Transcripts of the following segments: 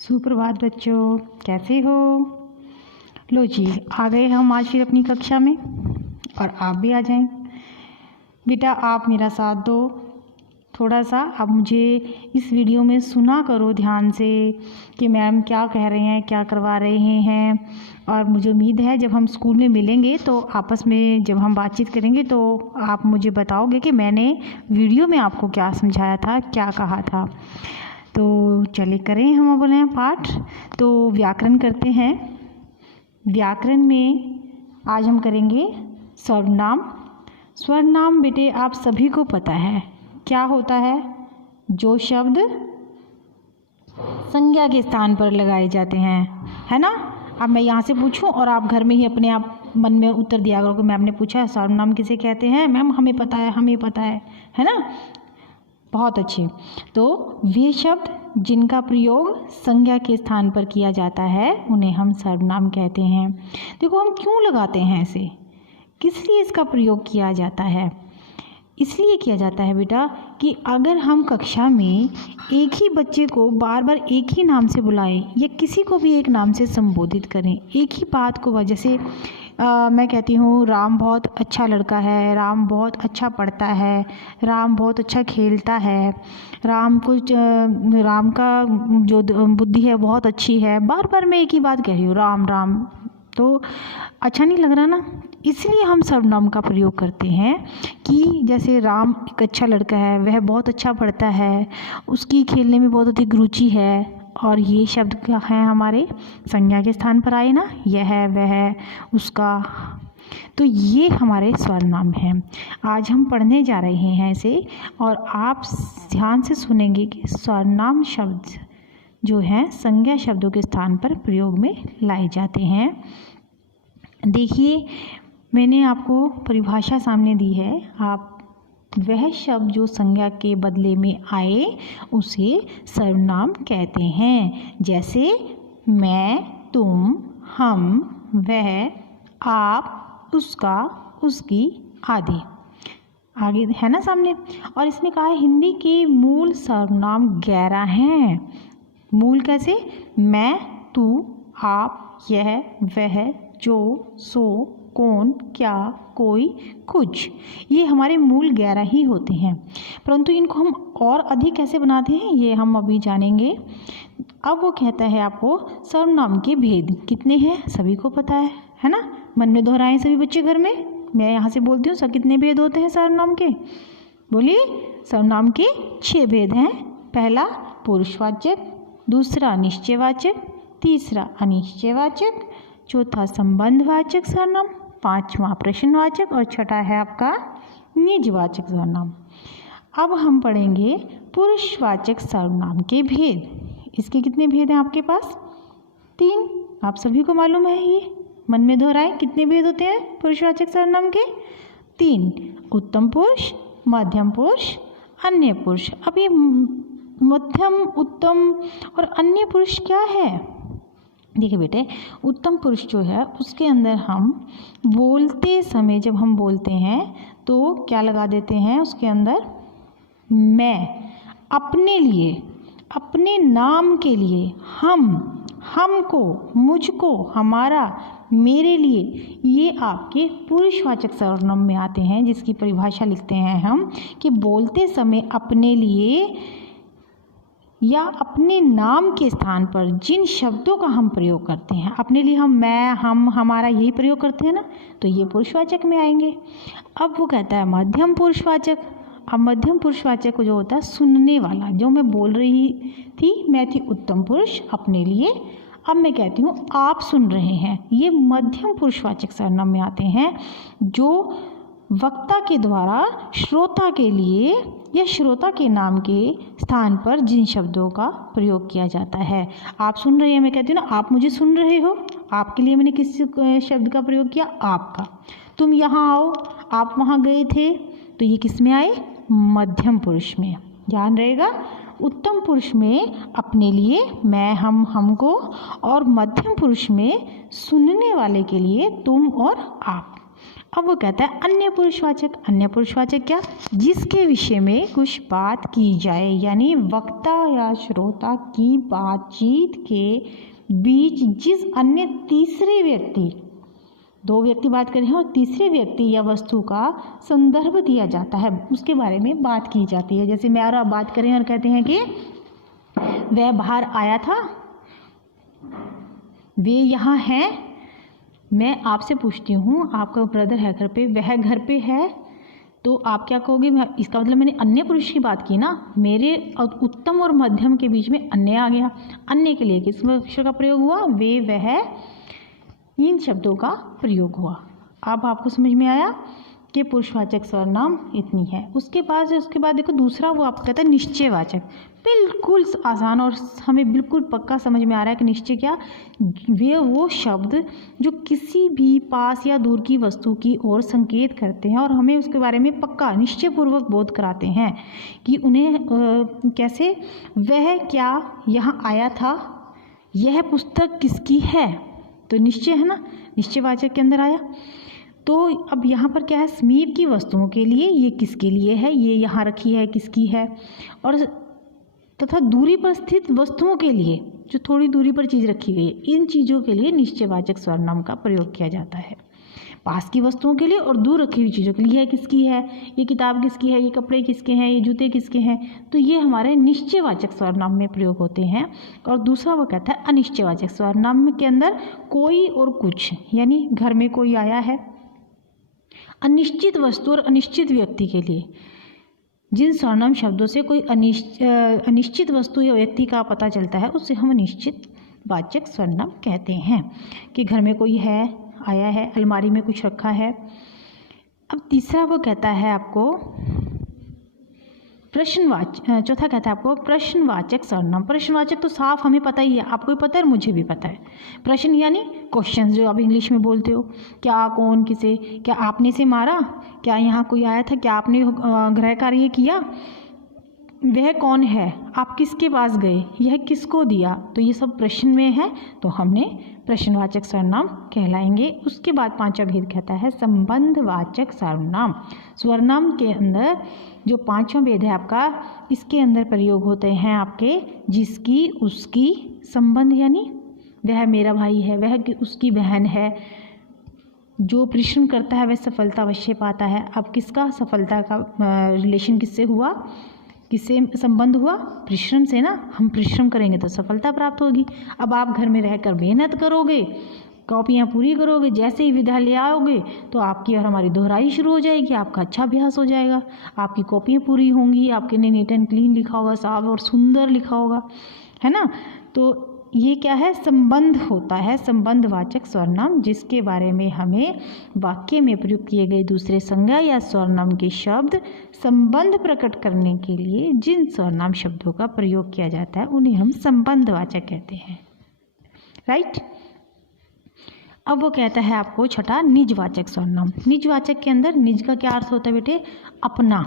सुप्रभात बच्चों, कैसे हो? लो जी, आ गए हम आज फिर अपनी कक्षा में और आप भी आ जाएं। बेटा आप मेरा साथ दो थोड़ा सा। आप मुझे इस वीडियो में सुना करो ध्यान से कि मैम क्या कह रहे हैं, क्या करवा रहे हैं। और मुझे उम्मीद है जब हम स्कूल में मिलेंगे तो आपस में जब हम बातचीत करेंगे तो आप मुझे बताओगे कि मैंने वीडियो में आपको क्या समझाया था, क्या कहा था। तो चलिए करें हम बोले हैं पाठ। तो व्याकरण करते हैं। व्याकरण में आज हम करेंगे सर्वनाम। सर्वनाम बेटे आप सभी को पता है क्या होता है। जो शब्द संज्ञा के स्थान पर लगाए जाते हैं, है ना। अब मैं यहाँ से पूछूं और आप घर में ही अपने आप मन में उत्तर दिया करो कि मैम ने पूछा सर्वनाम किसे कहते हैं। मैम हमें पता है, हमें पता है ना। बहुत अच्छे। तो वे शब्द जिनका प्रयोग संज्ञा के स्थान पर किया जाता है उन्हें हम सर्वनाम कहते हैं। देखो हम क्यों लगाते हैं ऐसे, किस लिए इसका प्रयोग किया जाता है। इसलिए किया जाता है बेटा कि अगर हम कक्षा में एक ही बच्चे को बार बार एक ही नाम से बुलाएं या किसी को भी एक नाम से संबोधित करें, एक ही बात को, जैसे मैं कहती हूँ राम बहुत अच्छा लड़का है, राम बहुत अच्छा पढ़ता है, राम बहुत अच्छा खेलता है, राम का जो बुद्धि है बहुत अच्छी है। बार बार मैं एक ही बात कह रही हूँ राम राम, तो अच्छा नहीं लग रहा ना। इसलिए हम सर्वनाम का प्रयोग करते हैं कि जैसे राम एक अच्छा लड़का है, वह बहुत अच्छा पढ़ता है, उसकी खेलने में बहुत अधिक रुचि है। और ये शब्द क्या है हमारे संज्ञा के स्थान पर आए ना, यह वह उसका। तो ये हमारे सर्वनाम हैं। आज हम पढ़ने जा रहे हैं इसे और आप ध्यान से सुनेंगे कि सर्वनाम शब्द जो हैं संज्ञा शब्दों के स्थान पर प्रयोग में लाए जाते हैं। देखिए मैंने आपको परिभाषा सामने दी है। आप वह शब्द जो संज्ञा के बदले में आए उसे सर्वनाम कहते हैं। जैसे मैं, तुम, हम, वह, आप, उसका, उसकी आदि। आगे है ना सामने। और इसमें कहा है हिंदी के मूल सर्वनाम 11 हैं। मूल कैसे? मैं, तू, आप, यह, वह, जो, सो, कौन, क्या, कोई, कुछ। ये हमारे मूल 11 ही होते हैं, परंतु इनको हम और अधिक कैसे बनाते हैं ये हम अभी जानेंगे। अब वो कहता है आपको सर्वनाम के भेद कितने हैं, सभी को पता है ना। मन में दोहराएं सभी बच्चे घर में। मैं यहाँ से बोलती हूँ सब कितने भेद होते हैं सर्वनाम के, बोलिए। सर्वनाम के 6 भेद हैं। पहला पुरुषवाचक, दूसरा निश्चयवाचक, तीसरा अनिश्चयवाचक, चौथा संबंधवाचक सर्वनाम, पांचवा प्रश्नवाचक और छठा है आपका निजवाचक सर्वनाम। अब हम पढ़ेंगे पुरुषवाचक सर्वनाम के भेद। इसके कितने भेद हैं आपके पास? 3। आप सभी को मालूम है ये, मन में दोहराएं कितने भेद होते हैं पुरुषवाचक सर्वनाम के? 3। उत्तम पुरुष, मध्यम पुरुष, अन्य पुरुष। अब ये मध्यम, उत्तम और अन्य पुरुष क्या है? देखिए बेटे, उत्तम पुरुष जो है उसके अंदर हम बोलते समय जब हम बोलते हैं तो क्या लगा देते हैं उसके अंदर? मैं, अपने लिए, अपने नाम के लिए, हमको, मुझको, हमारा, मेरे लिए, ये आपके पुरुषवाचक सर्वनाम में आते हैं। जिसकी परिभाषा लिखते हैं हम कि बोलते समय अपने लिए या अपने नाम के स्थान पर जिन शब्दों का हम प्रयोग करते हैं, अपने लिए हम, मैं, हम, हमारा, यही प्रयोग करते हैं ना, तो ये पुरुषवाचक में आएंगे। अब वो कहता है मध्यम पुरुषवाचक। अब मध्यम पुरुषवाचक जो होता है सुनने वाला, जो मैं बोल रही थी, मैं थी उत्तम पुरुष अपने लिए, अब मैं कहती हूँ आप सुन रहे हैं, ये मध्यम पुरुषवाचक सर्वनाम में आते हैं। जो वक्ता के द्वारा श्रोता के लिए या श्रोता के नाम के स्थान पर जिन शब्दों का प्रयोग किया जाता है। आप सुन रहे हैं, मैं कहती हूँ ना आप मुझे सुन रहे हो, आपके लिए मैंने किस शब्द का प्रयोग किया? आपका। तुम यहाँ आओ, आप वहाँ गए थे, तो ये किस में आए? मध्यम पुरुष में। ध्यान रहेगा। उत्तम पुरुष में अपने लिए, मैं, हम, हमको, और मध्यम पुरुष में सुनने वाले के लिए तुम और आप। अब वो कहता है अन्य पुरुषवाचक। अन्य पुरुषवाचक क्या? जिसके विषय में कुछ बात की जाए, यानी वक्ता या श्रोता की बातचीत के बीच जिस अन्य तीसरे व्यक्ति, दो व्यक्ति बात कर रहे हैं और तीसरे व्यक्ति या वस्तु का संदर्भ दिया जाता है, उसके बारे में बात की जाती है। जैसे मैं और आप बात करें और कहते हैं कि वह बाहर आया था, वे यहाँ हैं। मैं आपसे पूछती हूँ आपका ब्रदर है घर पे, वह घर पे है, तो आप क्या कहोगे? इसका मतलब मैंने अन्य पुरुष की बात की ना, मेरे उत्तम और मध्यम के बीच में अन्य आ गया। अन्य के लिए किस अक्षर का प्रयोग हुआ? वे, वह, इन शब्दों का प्रयोग हुआ। अब आपको समझ में आया कि पुरुषवाचक सर्वनाम इतनी है। उसके बाद देखो दूसरा, वो आपको कहता है निश्चयवाचक। बिल्कुल आसान और हमें बिल्कुल पक्का समझ में आ रहा है कि निश्चय क्या? वे वो शब्द जो किसी भी पास या दूर की वस्तु की ओर संकेत करते हैं और हमें उसके बारे में पक्का निश्चयपूर्वक बोध कराते हैं कि उन्हें कैसे, वह क्या यहाँ आया था, यह पुस्तक किसकी है, तो निश्चय है ना, निश्चयवाचक के अंदर आया। तो अब यहाँ पर क्या है? समीप की वस्तुओं के लिए ये किसके लिए है, ये यहाँ रखी है किसकी है, और तथा दूरी पर स्थित वस्तुओं के लिए जो थोड़ी दूरी पर चीज़ रखी गई है, इन चीज़ों के लिए निश्चयवाचक सर्वनाम का प्रयोग किया जाता है। पास की वस्तुओं के लिए और दूर रखी हुई चीज़ों के लिए, यह किसकी है, ये किताब किसकी है, ये कपड़े किसके हैं, ये जूते किसके हैं, तो ये हमारे निश्चयवाचक सर्वनाम में प्रयोग होते हैं। और दूसरा वो कहता है अनिश्चयवाचक सर्वनाम के अंदर कोई और कुछ, यानी घर में कोई आया है। अनिश्चित वस्तु और अनिश्चित व्यक्ति के लिए जिन सर्वनाम शब्दों से कोई अनिश्चित वस्तु या व्यक्ति का पता चलता है, उससे हम अनिश्चित वाचक सर्वनाम कहते हैं। कि घर में कोई है, आया है, अलमारी में कुछ रखा है। अब तीसरा वो कहता है आपको चौथा कहता है आपको प्रश्नवाचक सर्वनाम। प्रश्नवाचक तो साफ हमें पता ही है, आपको भी पता है और मुझे भी पता है। प्रश्न यानी क्वेश्चन, जो आप इंग्लिश में बोलते हो, क्या, कौन, किसे, क्या आपने से मारा, क्या यहाँ कोई आया था, क्या आपने गृह कार्य किया, वह कौन है, आप किसके पास गए, यह किसको दिया, तो ये सब प्रश्न में है, तो हमने प्रश्नवाचक सर्वनाम कहलाएंगे। उसके बाद पांचवा भेद कहता है संबंधवाचक सर्वनाम। सर्वनाम के अंदर जो पांचवा भेद है आपका, इसके अंदर प्रयोग होते हैं आपके जिसकी, उसकी, संबंध यानी वह मेरा भाई है, वह उसकी बहन है, जो परिश्रम करता है वह सफलता अवश्य पाता है। अब किसका सफलता का रिलेशन किससे हुआ, किससे संबंध हुआ? परिश्रम से ना, हम परिश्रम करेंगे तो सफलता प्राप्त होगी। अब आप घर में रहकर मेहनत करोगे, कॉपियाँ पूरी करोगे, जैसे ही विद्यालय आओगे तो आपकी और हमारी दोहराई शुरू हो जाएगी, आपका अच्छा अभ्यास हो जाएगा, आपकी कॉपियाँ पूरी होंगी, आपके ने नीट एंड क्लीन लिखा होगा, साफ और सुंदर लिखा होगा, है ना। तो ये क्या है? संबंध होता है, संबंधवाचक सर्वनाम, जिसके बारे में हमें वाक्य में प्रयोग किए गए दूसरे संज्ञा या सर्वनाम के शब्द संबंध प्रकट करने के लिए जिन सर्वनाम शब्दों का प्रयोग किया जाता है उन्हें हम संबंधवाचक कहते हैं। राइट। अब वो कहता है आपको छठा निजवाचक सर्वनाम। निजवाचक के अंदर निज का क्या अर्थ होता है बेटे? अपना।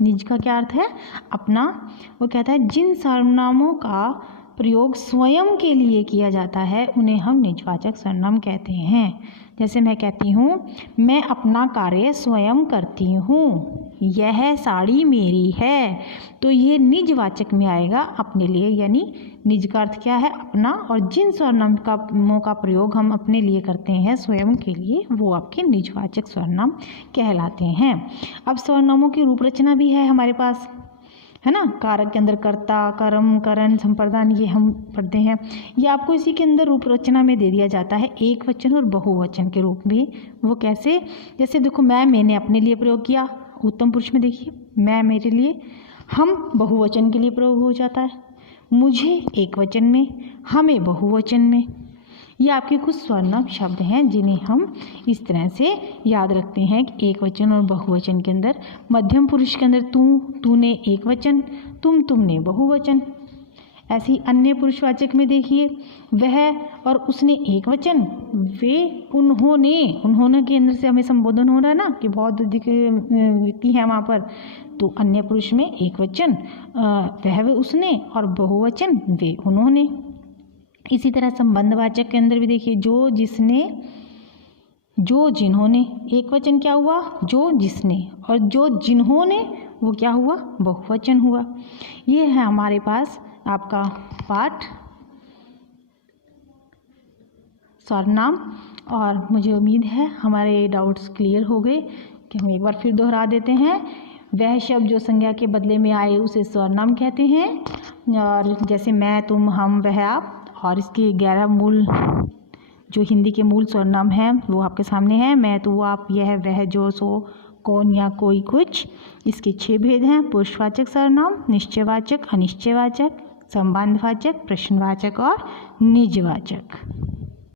निज का क्या अर्थ है? अपना। वो कहता है जिन सर्वनामों का प्रयोग स्वयं के लिए किया जाता है उन्हें हम निजवाचक सर्वनाम कहते हैं। जैसे मैं कहती हूँ मैं अपना कार्य स्वयं करती हूँ, यह साड़ी मेरी है, तो ये निजवाचक में आएगा अपने लिए, यानी निज का अर्थ क्या है? अपना। और जिन सर्वनामों का प्रयोग हम अपने लिए करते हैं स्वयं के लिए, वो आपके निजवाचक सर्वनाम कहलाते हैं। अब सर्वनामों की रूप रचना भी है हमारे पास, है ना। कारक के अंदर कर्ता, कर्म, करण, संप्रदान, ये हम पढ़ते हैं। ये आपको इसी के अंदर रूप रचना में दे दिया जाता है, एक वचन और बहुवचन के रूप में। वो कैसे? जैसे देखो मैंने अपने लिए प्रयोग किया, उत्तम पुरुष में देखिए मैं मेरे लिए, हम बहुवचन के लिए प्रयोग हो जाता है, मुझे एक वचन में, हमें बहुवचन में। ये आपके कुछ सर्वनाम शब्द हैं जिन्हें हम इस तरह से याद रखते हैं कि एक वचन और बहुवचन के अंदर, मध्यम पुरुष के अंदर तू, तूने एक वचन, तुमने बहुवचन। ऐसी अन्य पुरुषवाचक में देखिए वह और उसने एक वचन, वे, उन्होंने के अंदर से हमें संबोधन हो रहा है ना कि बहुत अधिक व्यक्ति है वहाँ पर, तो अन्य पुरुष में एक वचन वह उसने और बहुवचन वे उन्होंने। इसी तरह संबंधवाचक के अंदर भी देखिए जो, जिसने, जो जिन्होंने, एक वचन क्या हुआ, जो जिसने, और जो जिन्होंने वो क्या हुआ, बहुवचन हुआ। ये है हमारे पास आपका पाठ सर्वनाम। और मुझे उम्मीद है हमारे डाउट्स क्लियर हो गए कि हम एक बार फिर दोहरा देते हैं। वह शब्द जो संज्ञा के बदले में आए उसे सर्वनाम कहते हैं, और जैसे मैं, तुम, हम, वह, आप, और इसके 11 मूल जो हिंदी के मूल सर्वनाम हैं वो आपके सामने हैं। मैं, तू, आप, यह, वह, जो, सो, कौन या कोई, कुछ। इसके 6 भेद हैं: पुरुषवाचक सर्वनाम, निश्चयवाचक, अनिश्चयवाचक, संबंधवाचक, प्रश्नवाचक और निजवाचक।